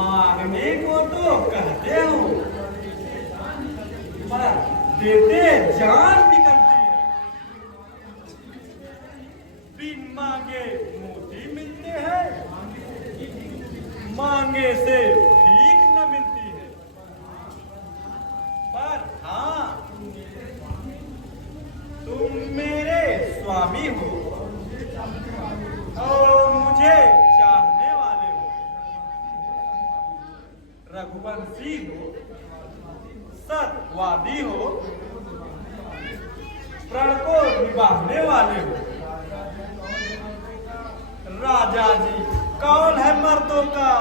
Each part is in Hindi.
मांगने को तो कहते हो, पर देते जान निकलती है। बिन मांगे मोती मिलते हैं, मांगे से भीख न मिलती है। पर हाँ, तुम मेरे स्वामी हो और मुझे चाहने वाले हो, रघुवंशी हो, सत्यवादी हो, प्रण को निभाने वाले हो। राजा जी, कौन है मर्दों का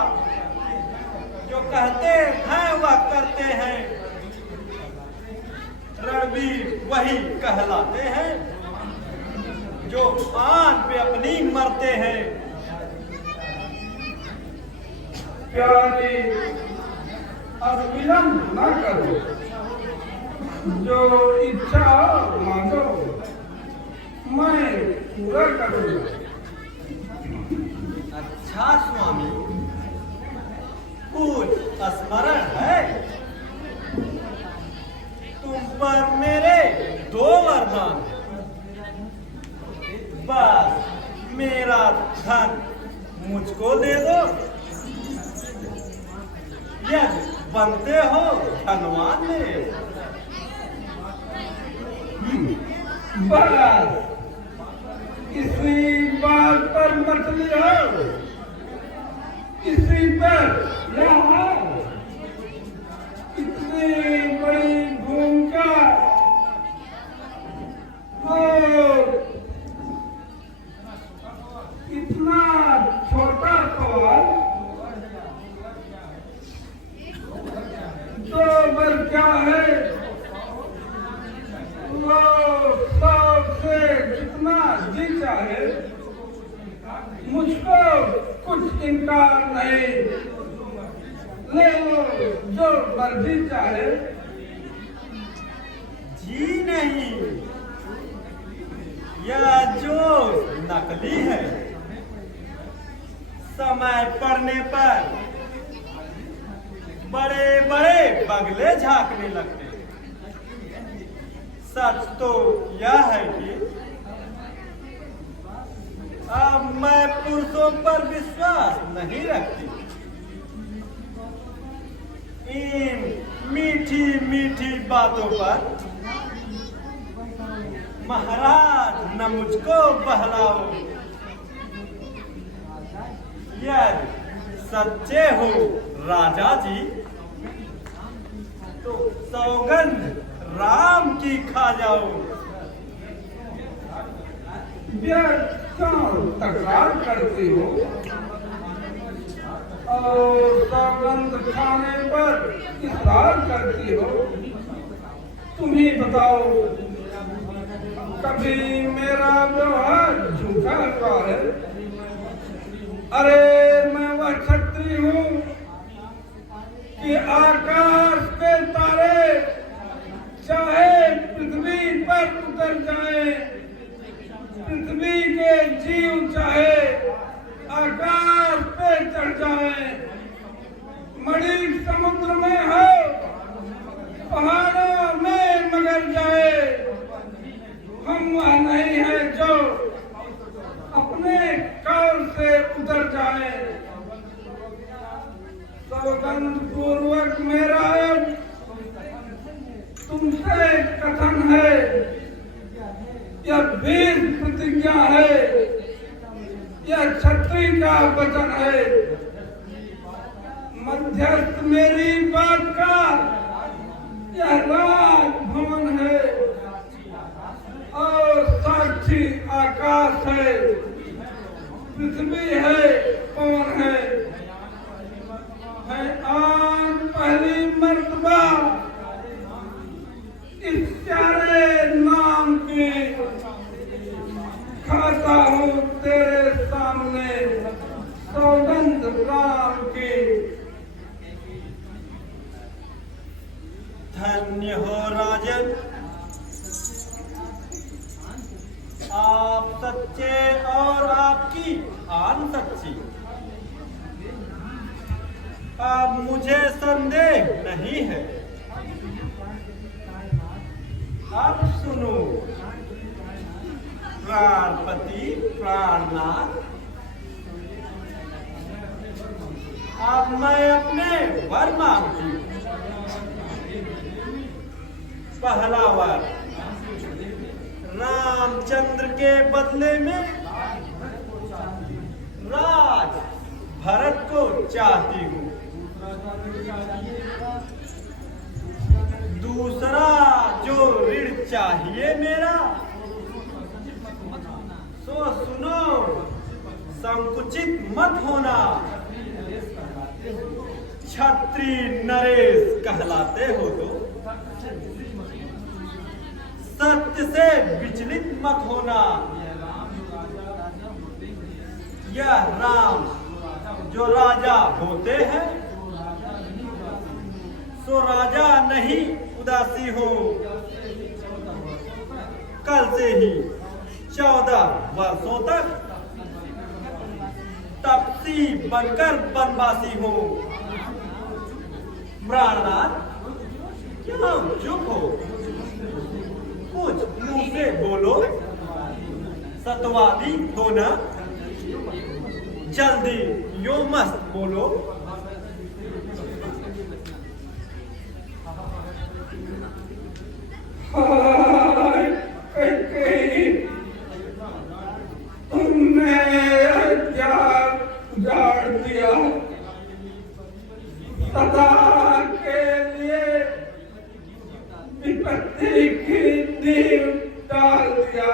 जो कहते हैं वह करते हैं, रणवीर वही कहलाते हैं जो आन पे अपनी मरते हैं। प्यारी, अब विलंब न करो, जो इच्छा मांगो मैं पूरा करूंगा। अच्छा स्वामी, कुछ स्मरण है? तुम पर मेरे 2 वरदान, बस मेरा धन मुझको दे दो, यदि बनते हो धनवान मेरे। बस इसी बात पर मछली हो, इसी पर यहाँ इतनी बड़ी भूमिका और इतना छोटा सवाल, जो बर क्या है वो सबसे जितना जी चाहे, मुझको कुछ इनकार नहीं, ले लो जो मर्जी चाहे। जी नहीं, यह जो नकली है, समय पड़ने पर बड़े बड़े बगले झांकने लगते हैं। सच तो यह है कि अब मैं पुरुषों पर विश्वास नहीं रखती। इन मीठी मीठी बातों पर महाराज न मुझको बहलाओ। यदि सच्चे हो राजा जी, तो सौगंध राम की खा जाओ। तकरार करती हो और सौगंध खाने पर इकरार करती हो। तुम ही बताओ, कभी मेरा व्यवहार झूठा हुआ है? अरे मैं वह क्षत्रिय हूँ कि आकाश के तारे चाहे पृथ्वी पर उतर जाए, पृथ्वी के जीव चाहे आकाश पे चढ़ जाए, मणि समुद्र में हो, पहाड़ों में मगर जाए, हम वह नहीं है जो अपने काल से उतर जाए। सौगंध पूर्वक मेरा तुमसे कथन है, यह वीर प्रतिज्ञा है, यह क्षत्रिय का वचन है। मध्यस्थ मेरी बात का यह राजभवन है और साक्षी आकाश है, पृथ्वी है, पवन है आज पहली मर्तबा इस प्यारे नाम की खाता हूँ तेरे सामने, सौगंध राम की। धन्य हो राजन, आप सच्चे और आपकी आन सच्ची। अब मुझे संदेह नहीं है। अब सुनो प्राणपति प्राणनाथ, अब मैं अपने वर मांगती हूँ। पहला वर, रामचंद्र के बदले में राज भरत को चाहती हूँ। दूसरा जो ऋण चाहिए मेरा, सो सुनो, संकुचित मत होना। क्षत्रिय नरेश कहलाते हो तो सत्य से विचलित मत होना। यह राम जो राजा होते हैं, सो राजा नहीं उदासी हो। कल से ही 14 वर्षों तक तपसी बनकर बनवासी हो। प्राणनाथ, क्या चुप हो? कुछ मुंह से बोलो, सतवादी हो ना? जल्दी यो मस्त बोलो। तुमने क्या उजाड़ दिया, सदा के लिए विपत्ति की नींव डाल दिया।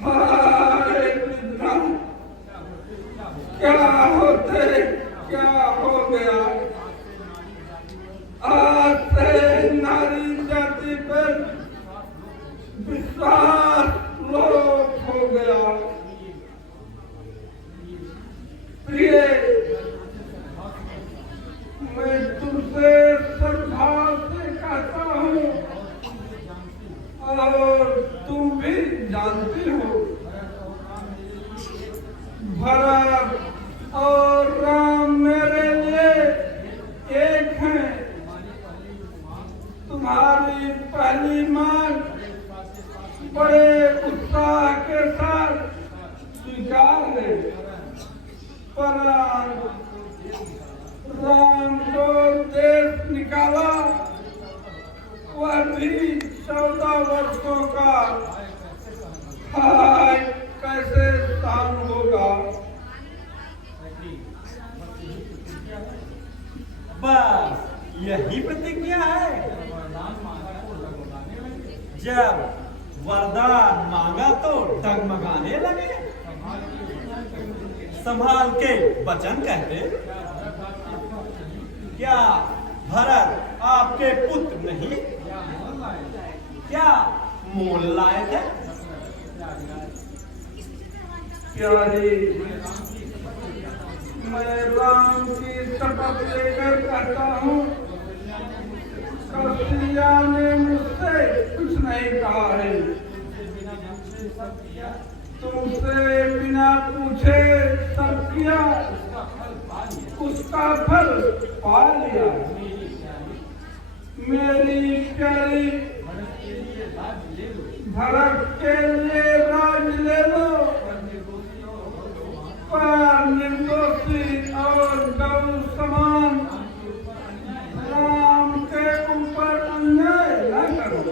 हाय विद्या, क्या होते क्या हो गया। आज से नारी जाति पर विश्वास लोप हो गया। प्रिय, मैं तुमसे सद्भाव से कहता हूँ और तुम भी जानती हो, भरत और राम मेरे लिए एक हैं। तुम्हारी पहली मांग बड़े उत्साह के साथ स्वीकार है, पर राम को देश निकाला, वह भी 14 वर्षों का। हाय कैसे स्थान होगा। बस यही प्रतिज्ञा है। जब वरदान मांगा तो डगमगाने लगे। संभाल के वचन कहते। क्या भरत आपके पुत्र नहीं? क्या मोल लाए थे? प्यारी, मैं राम की शपथ लेकर कहता हूँ, कौशल्या ने मुझसे कुछ नहीं कहा है। तुमसे बिना पूछे सब किया, उसका फल पा लिया। मेरी प्यारी, भरत के लिए राज ले लो, पर निर्दोषी और गौ समान राम के ऊपर अन्याय न करो।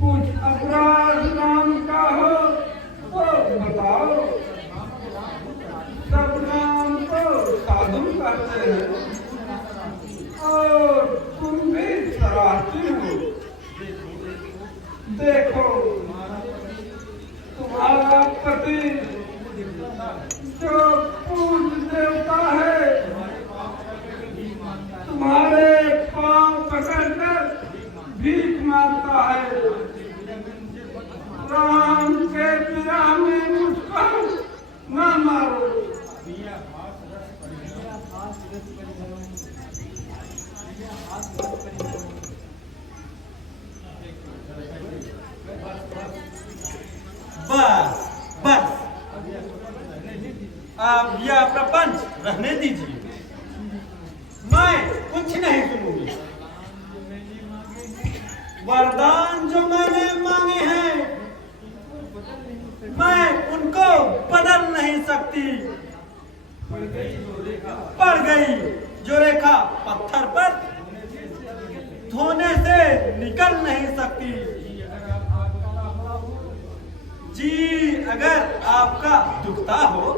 कुछ अपराध राम का हो तो बताओ। सब राम को साधु कहते हैं और तुम भी सराहती हो। देखो, तुम्हारा पति जो पूज्य देवता है, तुम्हारे पांव पकड़कर भीख मांगता है। राम के विरह में मुझको न मारो। आप यह प्रपंच रहने दीजिए, मैं कुछ नहीं सुनूंगी। वरदान जो मैंने मांगे हैं मैं उनको बदल नहीं सकती। पड़ गई जो रेखा पत्थर पर, धोने से निकल नहीं सकती। जी अगर आपका दुखता हो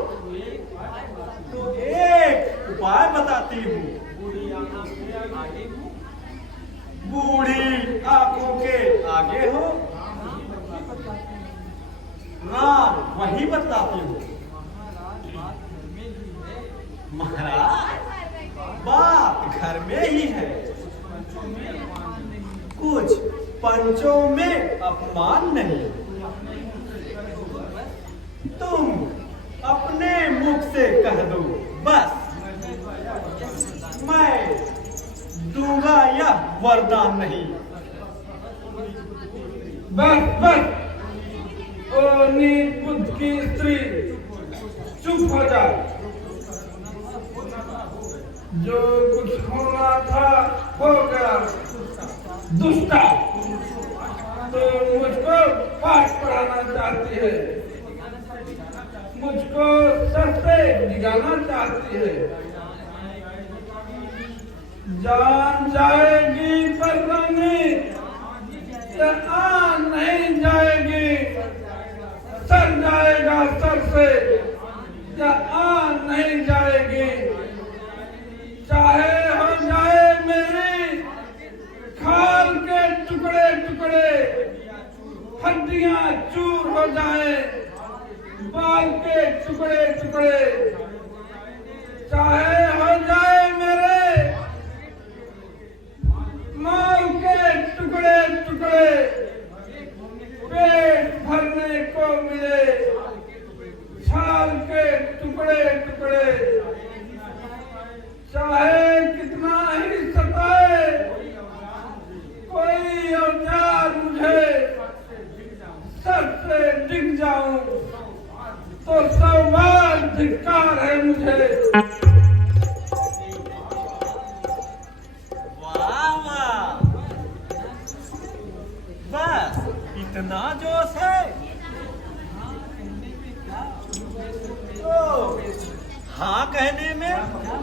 तो एक उपाय बताती हूँ। बूढ़ी आंखों के आगे हो, रात वही बताती हूँ। महाराज बात घर में ही है, कुछ पंचों में अपमान नहीं। तुम अपने मुख से कह दो बस, मैं दूंगा यह वरदान नहीं। बस बस, ओ नीच बुद्ध की स्त्री, चुप हो जा। जो कुछ होना था हो गया। दुष्टा, तो मुझको पाठ पढ़ाना चाहती है, मुझको सर से निकालना चाहती है। जान जाएगी पर नहीं जाएगी, सर जाएगा सर से नहीं जाएगी। चाहे हो जाए मेरी खाल के टुकड़े टुकड़े, हड्डियां चूर हो जाए, बाल के टुकड़े टुकड़े। चाहे हो जाए मेरे माल के टुकड़े टुकड़े, पेट भरने को मिले छाल के टुकड़े टुकड़े। चाहे कितना ही सताए कोई औजार मुझे, सर से डिग जाऊं तो 100 बार धिक्कार है मुझे। वाह वाह, बस इतना जोश है तो हाँ कहने में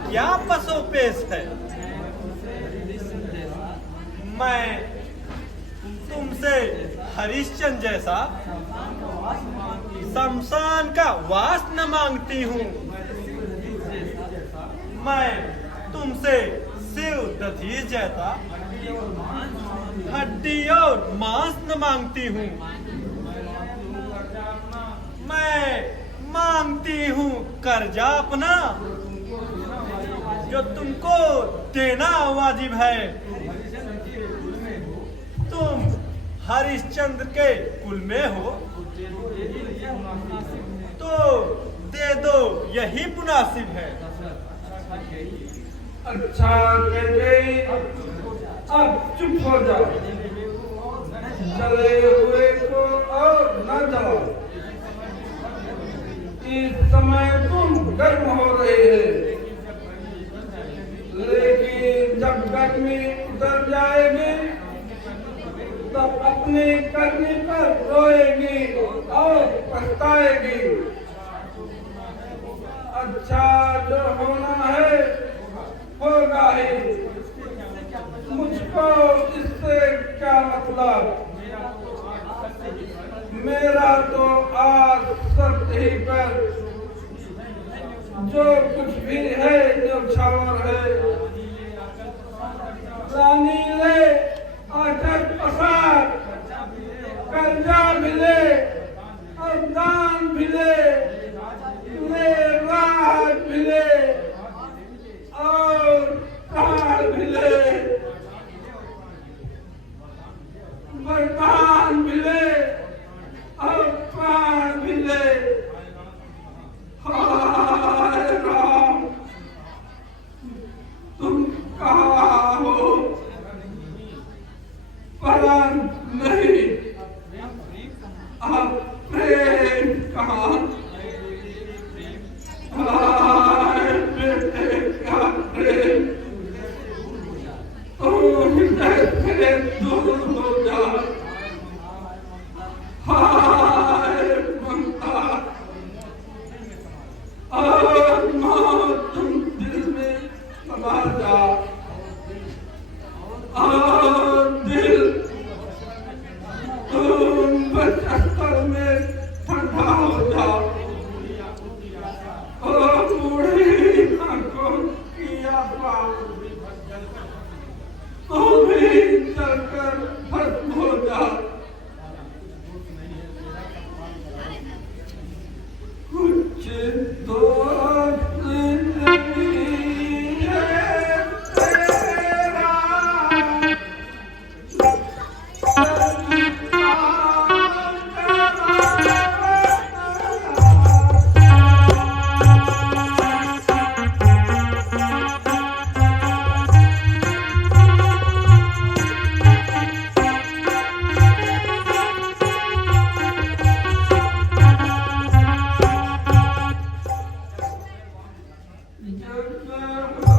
क्या पसोपेश है। मैं तुमसे हरिश्चंद्र जैसा शमशान का वास न मांगती हूँ, मैं तुमसे शिव दधीच जैसा हड्डी और मांस न मांगती हूँ। मैं मांगती हूँ कर्जा अपना जो तुमको देना वाजिब है। तुम हरिश्चंद्र के कुल में हो तो दे दो, यही मुनासिब है। अच्छा गई, अब चुप हो जाओ। जले हुए को और न जलाओ। इस समय तुम गर्म हो रहे हैं, लेकिन जब गर्मी उतर जाएगी तब अपनी करनी पर रोएगी और पछताएगी। अच्छा जो होना है होगा ही, मुझको इससे क्या मतलब। मेरा तो आज शर्त ही पर जो कुछ भी है जो छावर है, रानी ले आकर पसार, कर्जा भी ले और दान भी ले राहत भी ले और प्राण भी ले, वरदान भी ले और प्राण भी ले। हाय राम, तुम कहाँ हो? परान अरमान तुम दिल में समा जा और दिल तुम बचकर में ठंडा हो जा और बूढ़ी आंखों की आत्मा तो भी चलकर खत्म हो जा कुछ दोस्त नहीं है तेरा जब